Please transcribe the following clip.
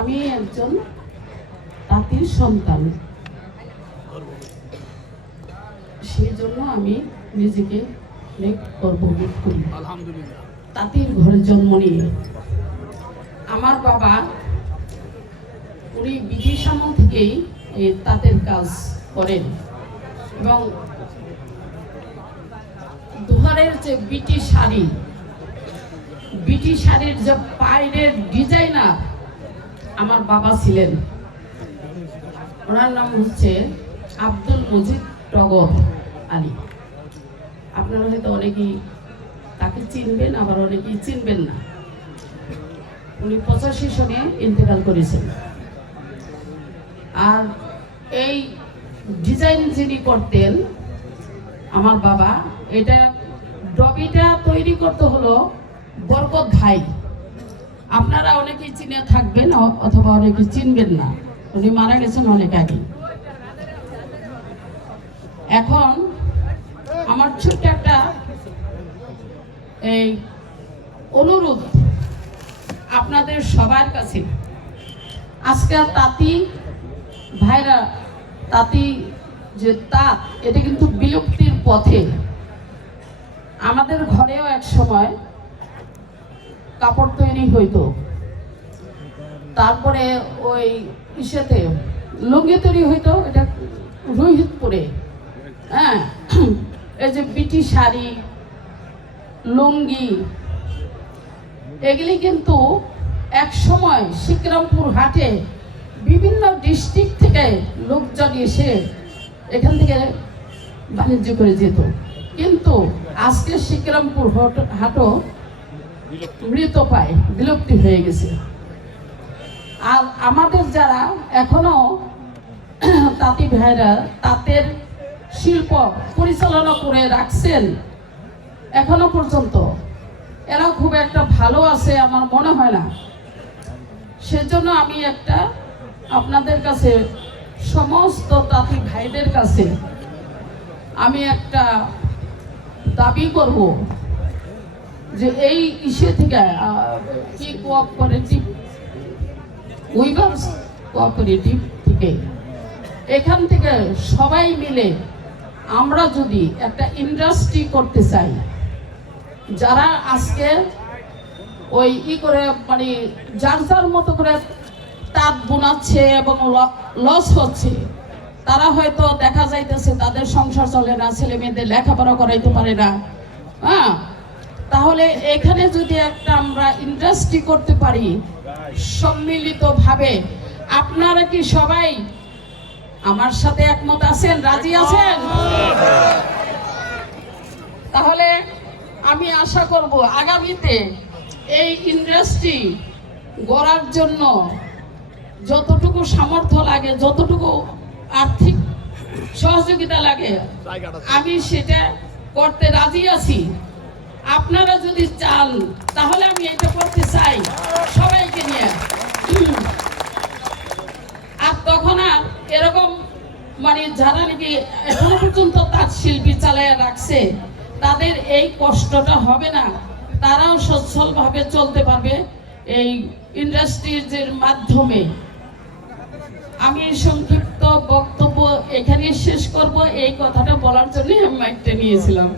আমি একজন তাঁতির সন্তান। সেই জন্য আমি নিজেকে অনেক গর্ববোধ করি। তাঁতির ঘরে জন্ম নিয়ে। আমার বাবা উনি ব্রিটিশ আমল থেকেই তাঁতের কাজ করেন এবং দুহারের যে বিটি শাড়ি বিটি শাড়ির যে পায়ের ডিজাইনার আমার বাবা ছিলেন। ওনার নাম হচ্ছে আব্দুল মজিদ টগর আলী। আপনারা হয়তো অনেকেই তাকে চিনবেন, আবার অনেকেই চিনবেন না। উনি পঁচাশি সনে ইন্তেকাল করেছেন। আর এই ডিজাইন যিনি করতেন, আমার বাবা, এটা ডবিটা তৈরি করতে হলো বরকত ভাই। আপনারা অনেকেই চিনে থাকবেন অথবা অনেকে চিনবেন না। উনি মারা গেছেন অনেক আগে। এখন আমার ছোট্ট একটা, এই, অনুরোধ আপনাদের সবার কাছে। আজকাল তাঁতি ভাইরা, তাঁতি যে তাঁত, এটা কিন্তু বিলুপ্তির পথে। আমাদের ঘরেও এক সময় কাপড় তৈরি হইতো। তারপরে ওই ইসেতে লুঙ্গি তৈরি হইতো, এটা রোহিতপুরে। হ্যাঁ এই যে বিটি শাড়ি, লুঙ্গি, এগুলি কিন্তু এক সময় শিকরামপুর হাটে বিভিন্ন ডিস্ট্রিক্ট থেকে লোকজন এসে এখান থেকে বাণিজ্য করে যেত। কিন্তু আজকে শিকরামপুর হট- হাটও মৃত পায়, বিলুপ্তি হয়ে গেছে। আর আমাদের যারা এখনও তাঁতি ভাইরা তাঁতের শিল্প পরিচালনা করে রাখছেন, এখনও পর্যন্ত, এরা খুব একটা ভালো আছে আমার মনে হয় না। সেজন্য আমি একটা আপনাদের কাছে, সমস্ত তাঁতি ভাইদের কাছে আমি একটা দাবি করব। যে এই ইসে থেকে কি কোঅপারেটিভ উইভার্স কোঅপারেটিভ থেকে। এখান থেকে সবাই মিলে আমরা যদি একটা ইন্ডাস্ট্রি করতে চাই, যারা আজকে ওই ই করে মানে যার যার মতো করে তাঁত বোনাচ্ছে এবং লস হচ্ছে, তারা হয়তো দেখা যাইতেছে তাদের সংসার চলে না ছেলে মেয়েদের লেখাপড়া করাইতে পারে না। হ্যাঁ? তাহলে এখানে যদি একটা আমরা ইন্ডাস্ট্রি করতে পারি, সম্মিলিতভাবে, আপনারা কি সবাই আমার সাথে একমত আছেন? রাজি আছেন? তাহলে আমি আশা করব আগামীতে এই ইন্ডাস্ট্রি গড়ার জন্য যতটুকু সামর্থ্য লাগে, যতটুকু আর্থিক সহযোগিতা লাগে, আমি সেটা করতে রাজি আছি। আপনারা যদি চান, তাহলে আমি এটা করতে চাই। সবাইকে নিয়ে। আর তখন আর এরকম মানে যারা নাকি এখনও পর্যন্ত তাঁত শিল্পী চালায় রাখছে, তাদের এই কষ্টটা হবে না। তারাও সচ্ছলভাবে চলতে পারবে এই ইন্ডাস্ট্রিজের মাধ্যমে। আমি সংক্ষিপ্ত বক্তব্য এখানে শেষ করব। এই কথাটা বলার জন্য আমি মাইকটা নিয়েছিলাম।